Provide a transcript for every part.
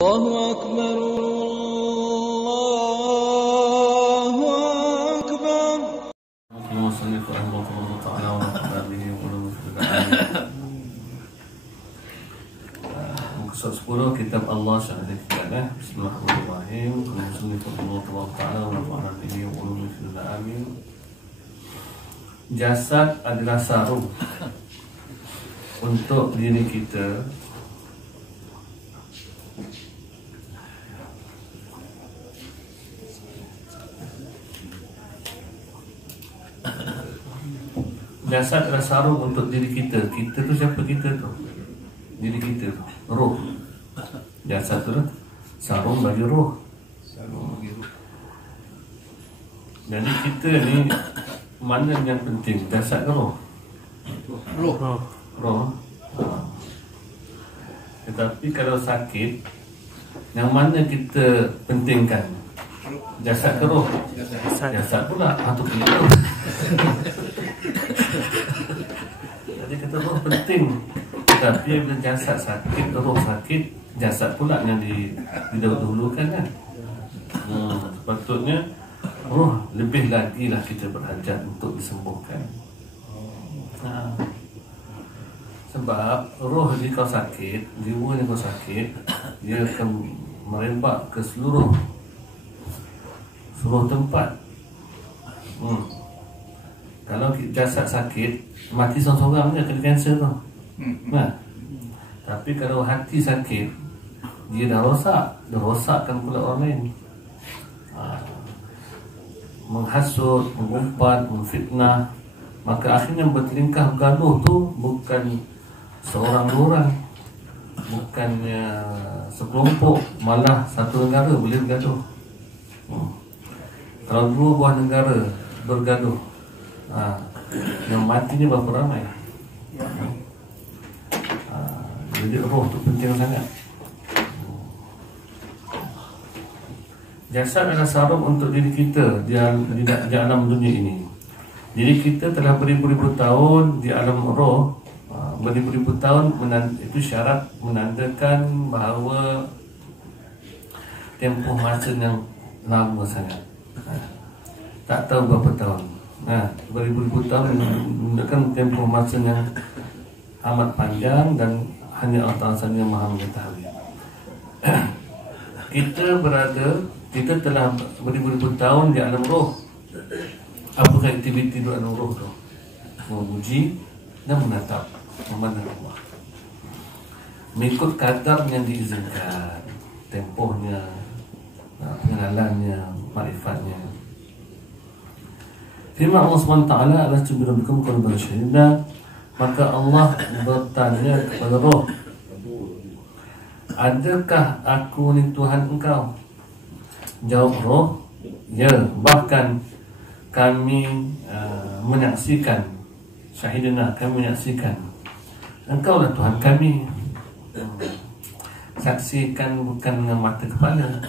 الله أكبر الله أكبر. المصنف رحمه الله تعالى ونفع به وعلوم في العالم. Muka 10 kitab Allah syarah kitabnya. Bismillahirrahmanirrahim. Al-Musannif rahimahullah ta'ala wa nafa'ana bihi wa ulum fil amin. Jasad adalah sarung untuk diri kita. Jasad adalah sarung untuk diri kita. Kita tu siapa kita tu? Diri kita tu, roh. Jasad tu sarung bagi roh. Jadi kita ni mana yang penting, jasad ke roh? Roh. Tetapi kalau sakit, yang mana kita pentingkan? Jasad ke roh? Jasad pula, atau kita. Jadi kata roh penting. Tapi bila jasad sakit, roh sakit, jasad pula yang didahulukan kan. Sepatutnya roh lebih lagi lah kita berhajat untuk disembuhkan. Sebab roh jika kau sakit, jiwa yang kau sakit, dia akan merembak ke seluruh tempat. Kalau jasad sakit, mati seorang-seorang dia kena kanser tu. Tapi kalau hati sakit, dia dah rosakkan pula orang lain. Menghasut, mengumpat, memfitnah, maka akhirnya bertingkah bergaduh tu bukan seorang-orang, bukannya sekelompok, malah satu negara boleh bergaduh. Kalau dua buah negara bergaduh, yang matinya berapa ramai? Jadi roh tu penting sangat. Jasad adalah sarung untuk diri kita di alam dunia ini. Jadi kita telah beribu-ribu tahun di alam roh. Beribu-ribu tahun itu syarat menandakan bahawa tempoh masa yang lama sangat. Tak tahu berapa tahun. Beribu-ribu tahun menunjukkan tempoh masa yang amat panjang dan hanya Allah saja yang maha mengetahui. Kita telah beribu-ribu tahun di alam roh. Apakah aktiviti di alam roh tu? Memuji dan menatap, memandang Allah. Mengikut kadar yang diizinkan, tempohnya, pengenalannya, makrifatnya. Firman Allah SWT adalah Subhanakum qul bersyahida. Maka Allah bertanya kepada roh, adakah aku ni Tuhan engkau? Jawab roh, ya, bahkan kami menyaksikan, syahidina, kami menyaksikan engkau lah Tuhan kami. Saksikan bukan dengan mata kepala,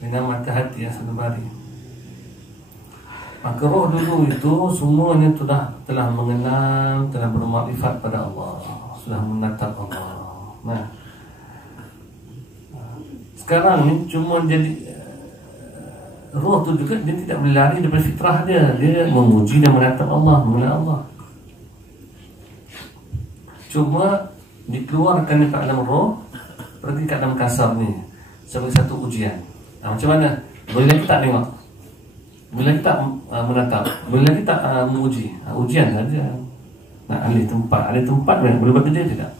dengan mata hati yang sanubari. Maka roh dulu itu semuanya telah mengenal, telah bermakrifat pada Allah, sudah menatap Allah. Sekarang ni cuma jadi roh tu juga dia tidak berlari daripada fitrah dia. Dia memuji dan menatap Allah, mengenal Allah. Cuma dikeluarkan ke alam roh, pergi ke alam kasar ni sebagai satu ujian. Macam mana? Boleh kita tengok, boleh kita menatap, boleh kita menguji. Ujian saja. Ahli tempat boleh bekerja tidak?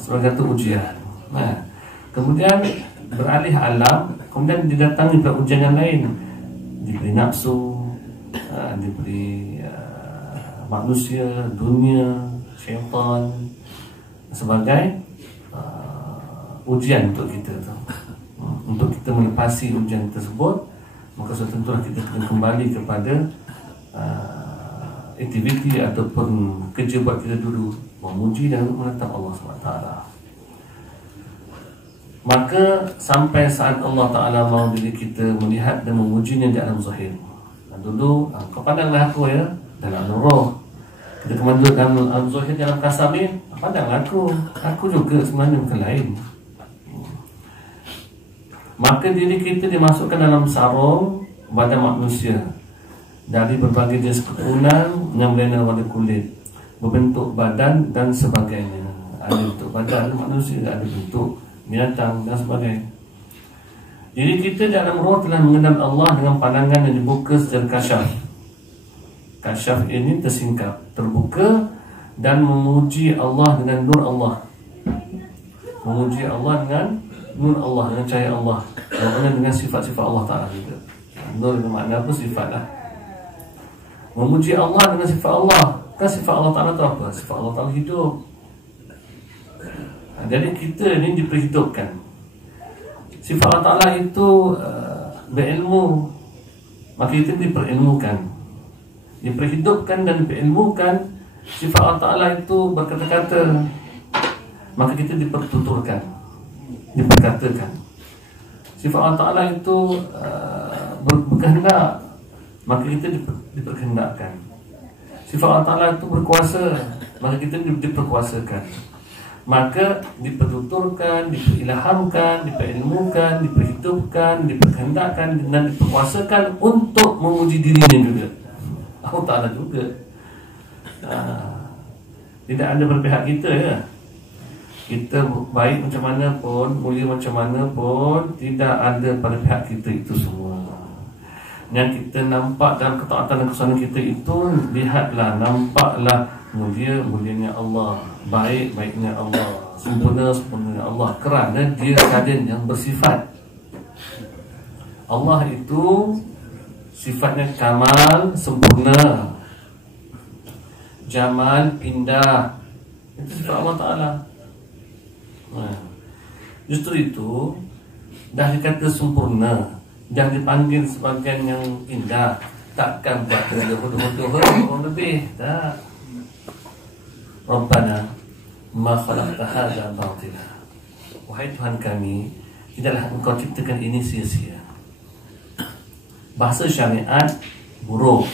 Sebagai satu ujian. Kemudian beralih alam, kemudian didatangi pada ujian yang lain. Diberi nafsu, diberi manusia, dunia, syaitan, sebagai ujian untuk kita tu. Untuk kita melepasi ujian tersebut, maka tentulah kita akan kembali kepada aktiviti ataupun kerja buat kita dulu, memuji dan menatap Allah SWT. Maka sampai saat Allah Ta'ala mahu diri kita melihat dan memujinya di alam zahir. Dulu kau pandanglah aku ya dalam roh. Kita kemandukan Zuhir dalam kasar ni, pandang aku juga sebenarnya bukan lain. Maka diri kita dimasukkan dalam sarung badan manusia dari berbagai jenis keturunan yang berlainan warna kulit, berbentuk badan dan sebagainya. Ada bentuk badan manusia, ada bentuk binatang dan sebagainya. Diri kita dalam roh telah mengenal Allah dengan pandangan yang dibuka secara kasyaf. Kasyaf ini tersingkap, terbuka dan memuji Allah dengan nur Allah. Memuji Allah dengan nur Allah, dengan cahaya Allah, dengan sifat-sifat Allah Ta'ala juga. Nur itu makna apa? Sifat lah. Memuji Allah dengan sifat Allah. Kan sifat Allah Ta'ala itu apa? Sifat Allah Ta'ala hidup. Jadi kita ni diperhidupkan. Sifat Allah Ta'ala itu berilmu, maka kita diperilmukan, diperhidupkan dan diperilmukan. Sifat Allah Ta'ala itu berkata-kata, maka kita dipertuturkan, diperkatakan. Sifat Allah Ta'ala itu berkehendak, maka kita diperkehendakkan. Sifat Allah Ta'ala itu berkuasa, maka kita diperkuasakan. Maka dipertuturkan, diperilhamkan, diperilmukan, diperhidupkan, diperkehendakkan dan diperkuasakan untuk memuji dirinya juga. Allah Ta'ala juga. Tidak ada berpihak kita ya. Kita baik macam mana pun, mulia macam mana pun, tidak ada pada pihak kita itu semua. Yang kita nampak dalam ketaatan dan kesusahan kita itu, lihatlah, nampaklah mulianya Allah, baiknya Allah, sempurnanya Allah, kerana Dia sekalian yang bersifat. Allah itu sifatnya kamal, sempurna, jamal, indah. Itu sifat Allah Ta'ala. Justru itu dah dikata sempurna, dah dipanggil sebagai yang indah, takkan buat hodoh-hodoh lebih. Tak. Rabbana ma khalaqta hadza batila. Wahai Tuhan kami, tidaklah Engkau ciptakan ini sia-sia. Bahasa syariat buruk,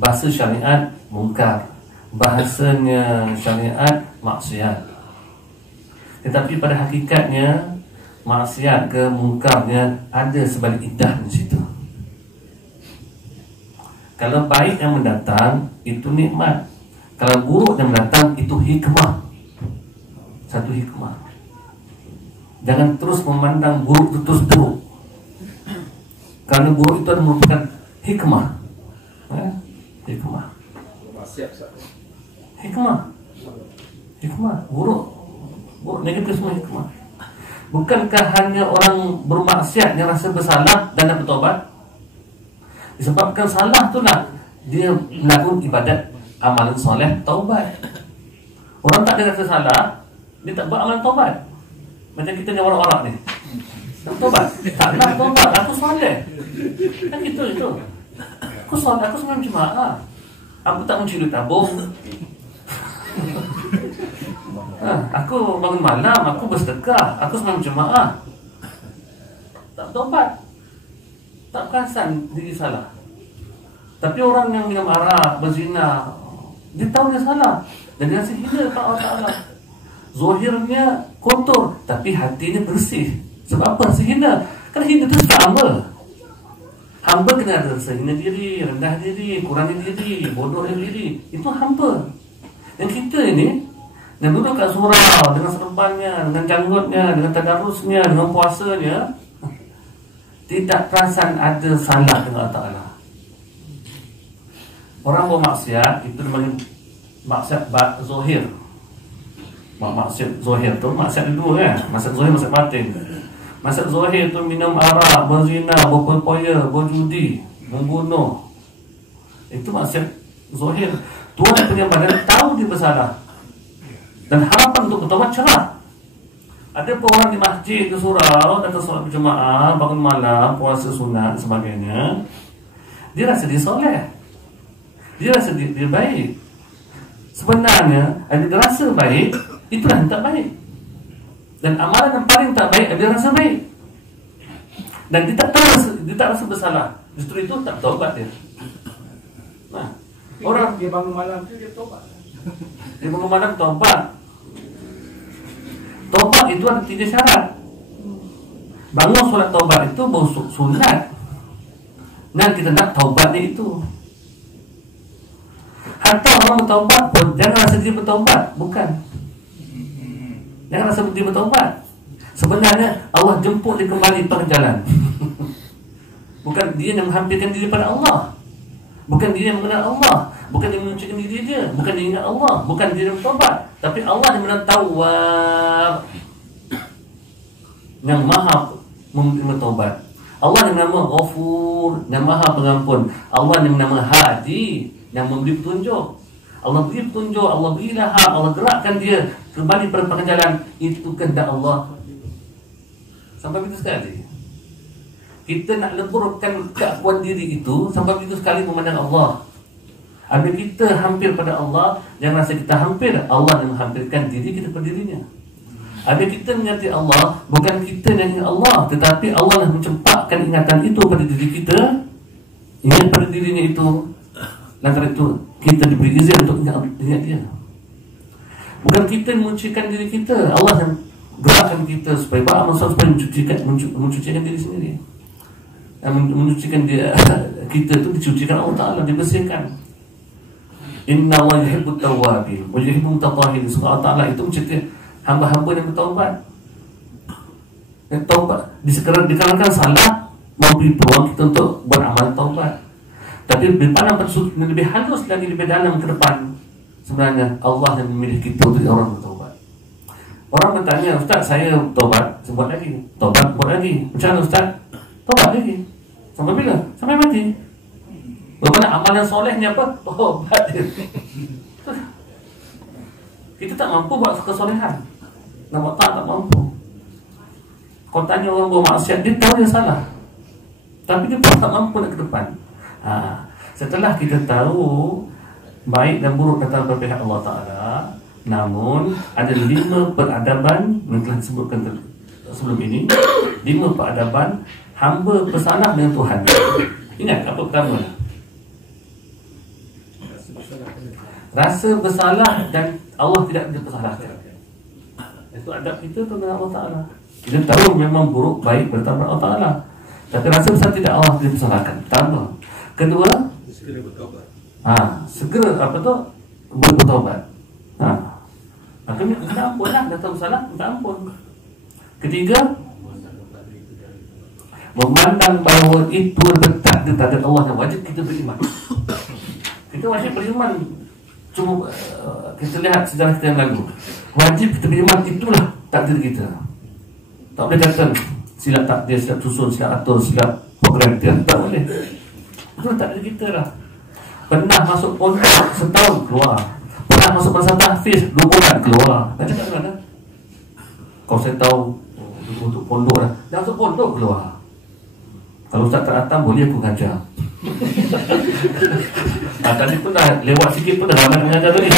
bahasa syariat mungkar, bahasanya syariat maksiat. Tetapi pada hakikatnya maksiat ke mungkarnya ada sebalik indah di situ. Kalau baik yang mendatang itu nikmat, kalau buruk yang mendatang itu hikmah. Satu hikmah. Jangan terus memandang buruk itu terus buruk, karena buruk itu adalah merupakan hikmah. Hikmah. Hikmah. Buruk negatif semua hikmah. Bukankah hanya orang bermaksiat yang rasa bersalah dan nak bertobat? Disebabkan salah tu lah dia melakukan ibadat, amalan soleh, taubat. Orang tak ada rasa salah, dia tak buat amalan taubat. Macam kita ni orang-orang ni, nak taubat, tak nak taubat, aku soleh. Kan gitu itu. Aku soleh, aku sembahyang jemaah, aku tak mencuri tabung. Aku bangun malam, aku bersedekah, aku sembahyang jemaah. Tak taubat, tak perasan diri salah. Tapi orang yang minum arak, berzina, dia tahu dia salah dan dia rasa hina kepada Allah Ta'ala. Zahirnya kotor, tapi hatinya bersih. Sebab apa? Rasa hina. Kan hina itu sifat hamba. Hamba kena ada rasa hina diri, rendah diri, kurangnya diri, bodohnya diri. Itu hamba. Dan kita ini dan duduk kat surau dengan serbannya, dengan janggutnya, dengan tadarusnya, dengan puasanya, tidak perasan ada salah dengan Allah Ta'ala. Orang bermaksiat itu namanya maksiat zahir. Maksiat zahir tu maksiat dua kan? Maksiat zahir, maksiat batin. Maksiat zahir tu minum arak, berzina, berpoya, berjudi, membunuh. Itu maksiat zahir. Tuhan yang punya badan tahu dia bersalah dan harapan untuk bertaubat cerah. Ada pun orang di masjid, di surau, datang solat berjemaah, bangun malam, puasa sunat dan sebagainya. Dia rasa dia soleh, dia rasa dia baik. Sebenarnya dia rasa baik, itulah yang tak baik. Dan amalan yang paling tak baik dia rasa baik. Dan dia tak rasa bersalah. Justru itu tak taubat dia. Orang dia bangun malam tu dia tobat. dia bangun malam taubat. Taubat itu ada 3 syarat. Bangun solat taubat itu baru sunat. Dan kita nak taubat dia itu. Hatta orang bertaubat pun jangan rasa dia bertaubat. Bukan. Jangan rasa dia bertaubat. Sebenarnya Allah jemput dia kembali pada jalan. Bukan dia yang menghampirkan diri pada Allah. Bukan dia yang mengenal Allah. Bukan dia menyucikan diri dia. Bukan dia ingat Allah. Bukan dia yang bertaubat. Tapi Allah yang benar Tawwab, yang maha menerima taubat. Allah yang nama Ghafur, yang maha pengampun. Allah yang nama Hadi, yang memberi petunjuk. Allah beri petunjuk, Allah beri ilham, Allah gerakkan dia kembali pada jalan. Itu kehendak Allah. Sampai begitu sekali. Kita nak leburkan keakuan diri itu sampai begitu sekali memandang Allah. Apabila kita hampir pada Allah, jangan rasa kita hampir, Allah yang menghampirkan diri kita pada dirinya. Apabila kita mengingati Allah, bukan kita yang ingat Allah, tetapi Allah yang mencempakkan ingatan itu pada diri kita. Ingat pada dirinya itu. Lantaran itu kita diberi izin untuk ingat dia. Bukan kita yang menyucikan diri kita, Allah yang gerakkan kita supaya beramal soleh, supaya mencucikan diri sendiri. Menyucikan dia, kita itu dicucikan Allah Ta'ala, dibersihkan. Inna Allah yuhibbut tawwabin wa yuhibbul mutatahhirin. Allah Ta'ala itu mencintai hamba-hamba yang bertaubat. Yang taubat dikarenakan salah memberi peluang kita untuk beramal taubat. Tapi dipandang lebih halus lagi, lebih dalam ke depan, sebenarnya Allah yang memilih kita untuk orang bertaubat. Orang bertanya, Ustaz, saya taubat, buat lagi. Taubat, buat lagi. Macam mana Ustaz? Taubat lagi. Sampai bila? Sampai mati. Bagaimana amalan solehnya apa? Taubat dia. Kita tak mampu buat kesolehan. Nak buat tak mampu. Kau tanya orang bermaksiat, dia tahu dia salah, tapi dia pun tak mampu nak ke depan. Setelah kita tahu baik dan buruk datang dari pihak Allah Ta'ala, namun ada 5 peradaban yang telah disebutkan sebelum ini. 5 peradaban hamba bersalah dengan Tuhan. Ingat apa pertama? Rasa bersalah dan Allah tidak dipersalahkan. Itu adab kita tu dengan Allah Ta'ala. Kita tahu memang buruk baik bertambah Allah Ta'ala, tapi rasa bersalah tidak, Allah tidak dipersalahkan. Pertama. Kedua, segera bertaubat. Segera apa tu? Bertaubat. Maka minta ampun lah, datang bersalah, minta ampun. Ketiga, memandang bahawa itu bertakdir takdir Allah yang wajib kita beriman. Kita wajib beriman. Cuma kita lihat sejarah kita yang lalu, wajib kita beriman, itulah takdir kita. Tak boleh kata silap takdir, silap susun, silap atur, silap program dia. Tak boleh. Itu takdir kita lah. Pernah masuk pondok setahun keluar, pernah masuk masa tahfiz 2 bulan keluar. Nak cakap mana? Kau saya tahu untuk pondok lah, dah masuk pondok keluar. Kalau Ustaz tak datang, boleh aku ngajar. Tadi pun dah lewat sikit pun dah ramai mengajar tadi.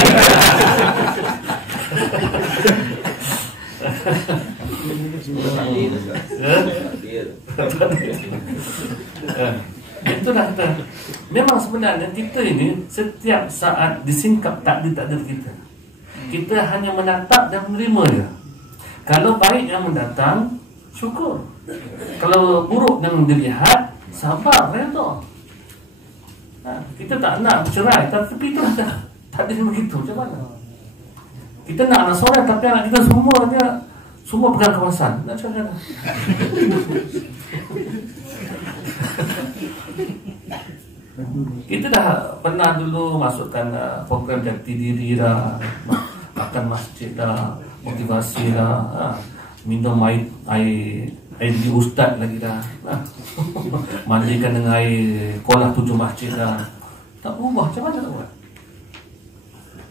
Itulah kita. Memang sebenarnya kita ini setiap saat disingkap takdir-takdir kita. Kita hanya menatap dan menerima je. Kalau baik yang mendatang, syukur. Kalau buruk yang dilihat, sabar, redha. Kita tak nak bercerai, tapi itulah takdir begitu. Macam mana? Kita nak anak soleh, tapi anak kita semua pegang kawasan. Nak macam mana? Kita dah pernah dulu masukkan program jati diri dah, makan masjid dah, motivasi dah, minum air di ustaz lagi dah, mandikan dengan air kolah 7 masjid dah. Tak berubah, macam mana nak buat?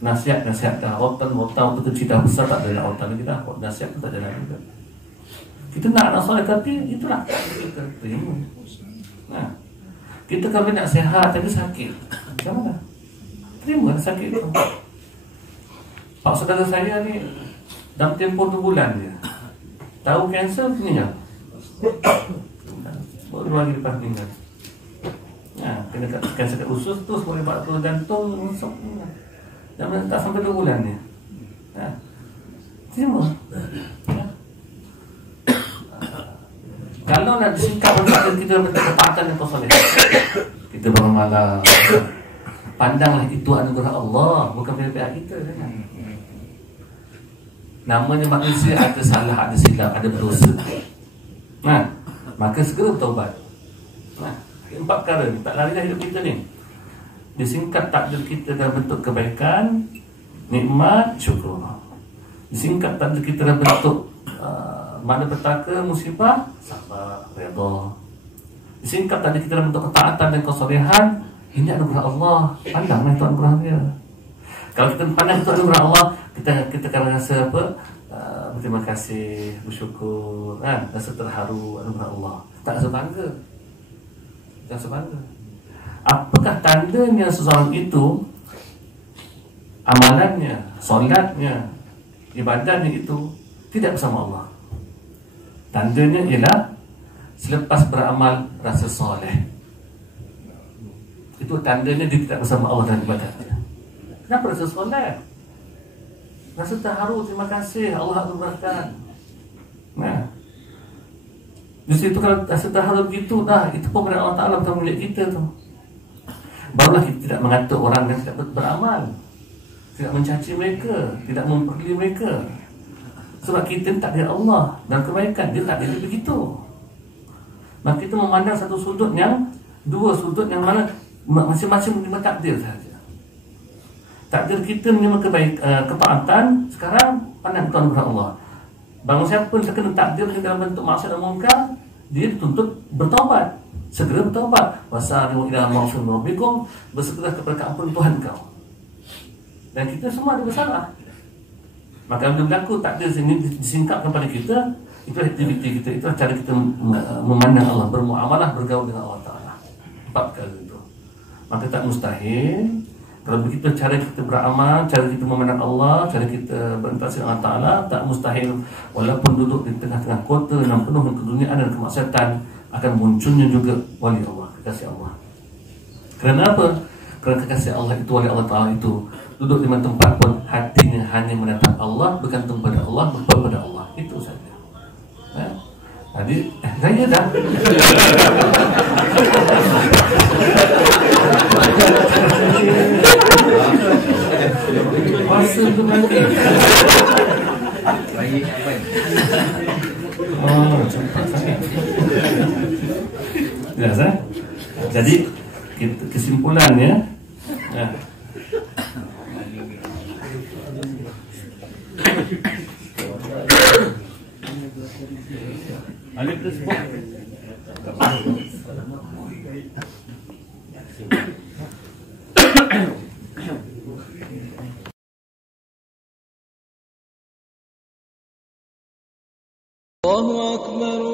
Nasihat dah, rotan betul dah besar, tak ada rotan lagi dah. Nasihat pun tak jalan juga. Kita nak anak soleh, tapi itulah kita terima. Kita kalau nak sihat tapi sakit, macam mana? Terima sakit tu. Pak saudara saya ni dalam tempoh 2 bulan dia tahu kanser meninggal. Baru lagi lepas meninggal. Kena tekan sekat usus terus boleh buat tu jantung masuk. Jangan tak sampai 2 bulan ni. Terima. Kalau nak disingkat kita bentuk ketaatan yang soleh, kita bermalam, pandanglah itu anugerah Allah, bukan pihak kita kan? Namanya manusia ada salah, ada silap, ada berdosa. Maka segera bertaubat. 4 perkara ni tak lari dah hidup kita ni. Disingkat takdir kita dalam bentuk kebaikan, nikmat, syukur. Disingkat takdir kita dalam bentuk malapetaka, musibah, sabar, redha. Disingkat takdir kita dalam bentuk ketaatan dan kesolehan, ini anugerah Allah. Pandanglah itu anugerah dia. Kalau kita pandang itu anugerah Allah, kita akan rasa apa? Berterima kasih, bersyukur, rasa terharu anugerah Allah. Tak rasa bangga. Sebangga. Apakah tandanya seseorang itu amalannya, solatnya, ibadahnya itu tidak bersama Allah? Tandanya ialah selepas beramal rasa soleh. Itu tandanya dia tidak bersama Allah dalam ibadahnya. Kenapa rasa soleh? Rasa terharu, terima kasih Allah anugerahkan. Di situ kalau rasa terharu begitu, itu pun kepada Allah Ta'ala bukan milik kita tu. Barulah kita tidak mengatur orang yang tidak beramal, tidak mencaci mereka, tidak mempergeli mereka. Sebab kita tak ada Allah dan kebaikan, dia tak ada begitu. Maka kita memandang satu sudut yang, 2 sudut yang mana masing-masing menerima takdir sahaja. Takdir kita menerima ketaatan, sekarang pandang Tuhan kepada Allah. Bangun siapa pun terkena takdir dalam bentuk maksiat dan mungkar, dia dituntut bertaubat. Segera bertaubat. Wasari'u ila maghfiratin min rabbikum, bersegera kepada keampunan Tuhan kau. Dan kita semua ada bersalah. Maka bila berlaku takdir ini disingkapkan pada kita, itu aktiviti kita, itu cara kita memandang Allah, bermuamalah, bergaul dengan Allah Ta'ala. 4 perkara itu. Maka tak mustahil kalau begitu cara kita beramal, cara kita memandang Allah, cara kita berinteraksi dengan Allah Ta'ala, tak mustahil walaupun duduk di tengah-tengah kota yang penuh dengan keduniaan dan kemaksiatan, akan munculnya juga wali Allah, kekasih Allah. Kerana apa? Kerana kekasih Allah itu, wali Allah Ta'ala itu duduk di mana tempat pun hatinya hanya menatap Allah, bergantung pada Allah, berdoa pada Allah. Itu saja. Jadi, saya dah. Masa tu nanti. Cepat sangat. Jelas, Jadi, kesimpulannya, alif tersebut الله أكبر